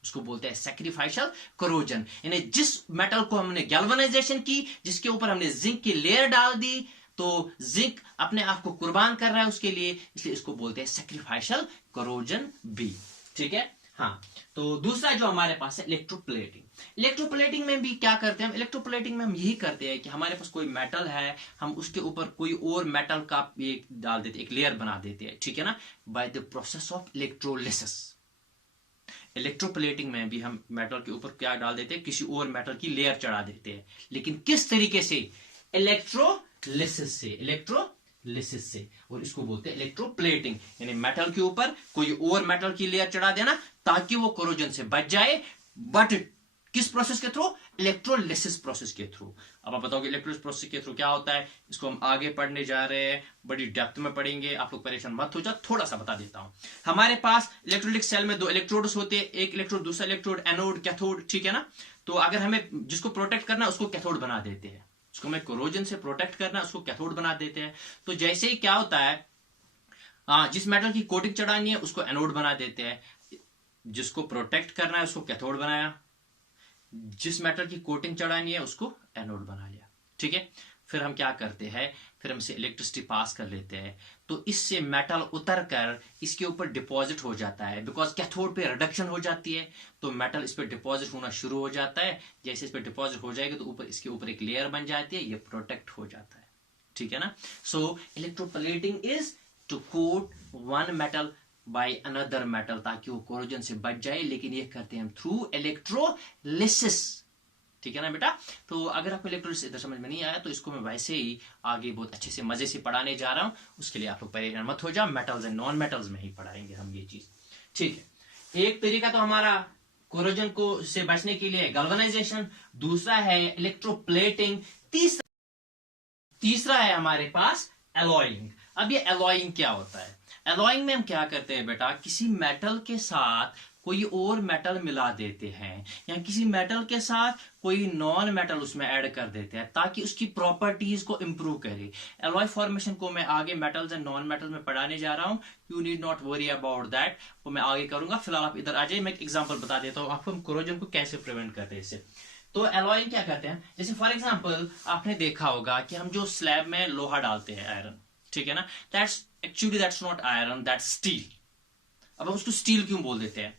उसको बोलते हैं सैक्रिफाइशियल कोरोजन। यानी जिस मेटल को हमने गैल्वेनाइजेशन की, जिसके ऊपर हमने जिंक की लेयर डाल दी, तो जिंक अपने आप को कुर्बान कर रहा है उसके लिए, इसलिए इसको बोलते हैं सैक्रिफाइशियल कोरोजन भी, ठीक है। हाँ, तो दूसरा जो हमारे पास है इलेक्ट्रोप्लेटिंग। इलेक्ट्रोप्लेटिंग में भी क्या करते हैं हम, इलेक्ट्रोप्लेटिंग में हम यही करते हैं कि हमारे पास कोई मेटल है, हम उसके ऊपर कोई और मेटल का एक डाल देते, एक लेयर बना देते हैं, ठीक है ना, by the process of electrolysis. Electroplating में भी हम मेटल के ऊपर क्या डाल देते हैं, किसी और मेटल की लेयर चढ़ा देते हैं, लेकिन किस तरीके से, इलेक्ट्रोलिसिस से, इलेक्ट्रोलिसिस से, और इसको बोलते हैं इलेक्ट्रोप्लेटिंग। यानी मेटल के ऊपर कोई और मेटल की लेयर चढ़ा देना ताकि वो कोरोजन से बच जाए, बट किस प्रोसेस के थ्रू, इलेक्ट्रोलिसिस प्रोसेस के थ्रू। अब आप बताओगे इलेक्ट्रोलिसिस प्रोसेस के थ्रू क्या होता है, इसको हम आगे पढ़ने जा रहे हैं, बड़ी डेप्थ में पढ़ेंगे, आप लोग परेशान मत हो जाओ, थोड़ा सा बता देता हूं। हमारे पास इलेक्ट्रोलिटिक सेल में दो इलेक्ट्रोड्स होते हैं, एक इलेक्ट्रोड, दूसरा इलेक्ट्रोड, एनोड, कैथोड, ठीक है ना। तो अगर हमें जिसको प्रोटेक्ट करना है उसको कैथोड बना देते हैं, उसको हमें कोरोजन से प्रोटेक्ट करना है उसको कैथोड बना देते हैं। तो जैसे ही क्या होता है, जिस मेटल की कोटिंग चढ़ानी है उसको एनोड बना देते हैं, जिसको प्रोटेक्ट करना है उसको कैथोड बनाया, जिस मेटल की कोटिंग चढ़ानी है उसको एनोड बना लिया, ठीक है। फिर हम क्या करते हैं, फिर हम इसे इलेक्ट्रिसिटी पास कर लेते हैं, तो इससे मेटल उतर कर इसके ऊपर डिपॉजिट हो जाता है, बिकॉज कैथोड पे रिडक्शन हो जाती है, तो मेटल इस पर डिपॉजिट होना शुरू हो जाता है। जैसे इस पर डिपॉजिट हो जाएगा तो ऊपर इसके ऊपर एक लेयर बन जाती है, ये प्रोटेक्ट हो जाता है, ठीक है ना। So electroplating is to coat one metal by another metal ताकि वो कोरोजन से बच जाए, लेकिन ये करते हैं हम थ्रू इलेक्ट्रोलिसिस, ठीक है ना बेटा। तो अगर आपको इलेक्ट्रोलिसिस इधर समझ में नहीं आया तो इसको मैं वैसे ही आगे बहुत अच्छे से मजे से पढ़ाने जा रहा हूं, उसके लिए आप लोग परेशान मत हो जाओ, मेटल्स एंड नॉन मेटल्स में ही पढ़ाएंगे हम ये चीज, ठीक है। एक तरीका तो हमारा कोरोजन को से बचने के लिए गैल्वेनाइजेशन, दूसरा है इलेक्ट्रोप्लेटिंग, तीसरा है हमारे पास एलॉइंग। अब ये एलॉइंग क्या होता है, एलॉइंग में हम क्या करते हैं बेटा, किसी मेटल के साथ कोई और मेटल मिला देते हैं या किसी मेटल के साथ कोई नॉन मेटल उसमें ऐड कर देते हैं ताकि उसकी प्रॉपर्टीज को इंप्रूव करे। एलॉय फॉर्मेशन को मैं आगे मेटल्स एंड नॉन मेटल्स में पढ़ाने जा रहा हूं, you need not worry about that, वो मैं आगे करूंगा। फिलहाल आप इधर आ जाइए, मैं एक एग्जांपल बता देता हूं आपको हम कोरोजन को कैसे प्रिवेंट करते हैं इससे। तो एलॉय क्या करते हैं, जैसे फॉर एग्जांपल आपने देखा होगा कि हम जो स्लैब में लोहा डालते हैं आयरन, ठीक है ना, that's not iron, that's steel. अब हम उसको स्टील क्यों बोल देते हैं,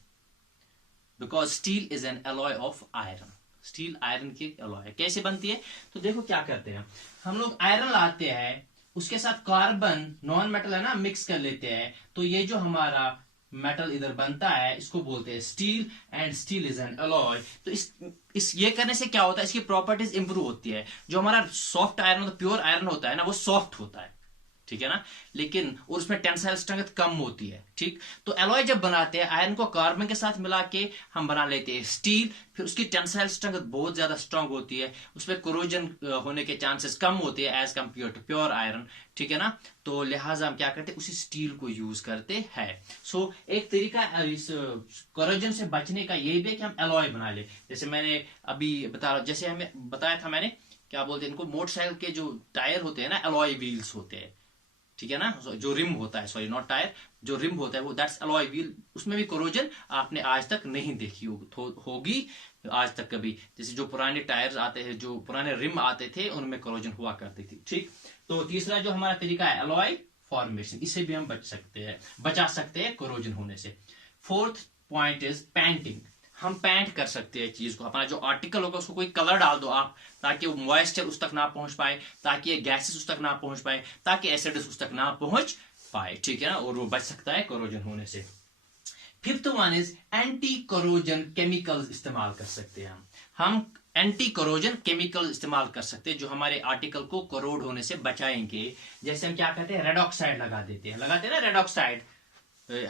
because steel is an alloy of iron. Steel iron की एलॉय है। कैसे बनती है, तो देखो क्या करते हैं हम लोग, आयरन लाते हैं उसके साथ कार्बन नॉन मेटल है ना मिक्स कर लेते हैं, तो ये जो हमारा मेटल इधर बनता है इसको बोलते हैं steel, and steel is an alloy. तो इस ये करने से क्या होता है, इसकी प्रॉपर्टीज इंप्रूव होती है। जो हमारा सॉफ्ट आयरन प्योर आयरन होता है ना, वो सॉफ्ट होता है, ठीक है ना, लेकिन और उसमें टेंसाइल स्ट्रेंथ कम होती है, ठीक। तो एलॉय जब बनाते हैं आयरन को कार्बन के साथ मिला के हम बना लेते हैं स्टील, फिर उसकी टेंसाइल स्ट्रेंथ बहुत ज्यादा स्ट्रांग होती है, उसमें कोरोजन होने के चांसेस कम होते हैं as compare to pure iron, ठीक है ना। तो लिहाजा हम क्या करते हैं, उसी स्टील को यूज करते हैं। सो एक तरीका इस कोरोजन से बचने का ये भी है कि हम एलॉय बना ले। जैसे मैंने अभी जैसे हमें बताया था मैंने, क्या बोलते हैं इनको, मोटरसाइकिल के जो टायर होते हैं ना, एलॉय व्हील्स होते हैं, ठीक है ना, जो रिम होता है, सॉरी नॉट टायर, जो रिम होता है वो दैट्स एलॉय व्हील। उसमें भी कोरोजन आपने आज तक नहीं देखी होगी आज तक कभी। जैसे जो पुराने टायर्स आते हैं, जो पुराने रिम आते थे, उनमें कोरोजन हुआ करती थी, ठीक। तो तीसरा जो हमारा तरीका है एलॉय फॉर्मेशन, इससे भी हम बचा सकते हैं कोरोजन होने से। Fourth point is painting. हम पेंट कर सकते हैं चीज को, हमारा जो आर्टिकल होगा उसको कोई कलर डाल दो आप, ताकि वो मॉइस्चर उस तक ना पहुंच पाए, ताकि ये गैसेस उस तक ना पहुंच पाए, ताकि एसिड्स उस तक ना पहुंच पाए, ठीक है ना, और वो बच सकता है कोरोजन होने से। Fifth one is anti corrosion chemicals इस्तेमाल कर सकते हैं हम एंटी कोरोजन केमिकल इस्तेमाल कर सकते हैं जो हमारे आर्टिकल को कोरोड होने से बचाएंगे। जैसे हम क्या कहते हैं, रेड ऑक्साइड लगाते हैं ना रेड ऑक्साइड,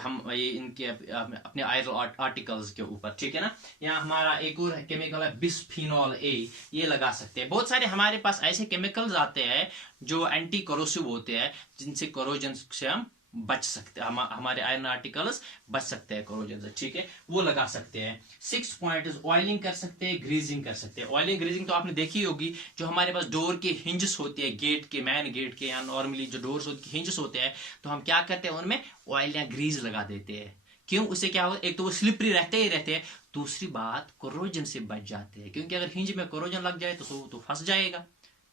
हम ये इनके अपने आयरन आर्टिकल्स के ऊपर, ठीक है ना। यहाँ हमारा एक और केमिकल है बिस्फिनॉल ए, ये लगा सकते हैं। बहुत सारे हमारे पास ऐसे केमिकल्स आते हैं जो एंटी कोरोसिव होते हैं, जिनसे कोरोजन से हम बच सकते हैं, हमारे आयरन आर्टिकल्स बच सकते हैं कोरोजन से, ठीक है, वो लगा सकते हैं। 6 पॉइंट इज ऑयलिंग कर सकते हैं, ग्रीजिंग कर सकते हैं। ऑयलिंग ग्रीजिंग तो आपने देखी होगी, जो हमारे पास डोर के हिंजेस होते हैं, गेट के, मेन गेट के, या नॉर्मली जो डोर्स हिंजेस होते हैं, तो हम क्या करते हैं उनमें ऑयल या ग्रीज लगा देते हैं। क्यों, उससे क्या होगा, एक तो वो स्लिपरी रहते ही रहते हैं, दूसरी बात कोरोजन से बच जाते हैं, क्योंकि अगर हिंज में कोरोजन लग जाए तो फंस जाएगा,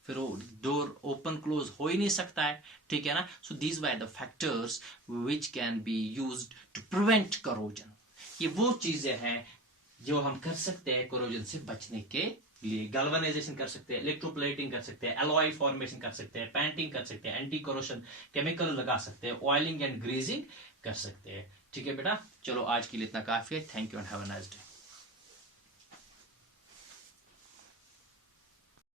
फिर वो डोर ओपन क्लोज हो ही नहीं सकता है, ठीक है ना। So these were the factors which can be used to prevent corrosion. ये वो चीजें हैं जो हम कर सकते हैं कोरोजन से बचने के लिए। गैल्वेनाइजेशन कर सकते हैं, इलेक्ट्रोप्लेटिंग कर सकते हैं, एलॉय फॉर्मेशन कर सकते हैं, पेंटिंग कर सकते हैं, एंटी कोरोजन केमिकल लगा सकते हैं, ऑयलिंग एंड ग्रीजिंग कर सकते हैं, ठीक है बेटा। चलो आज के लिए इतना काफी है। Thank you and have a nice day.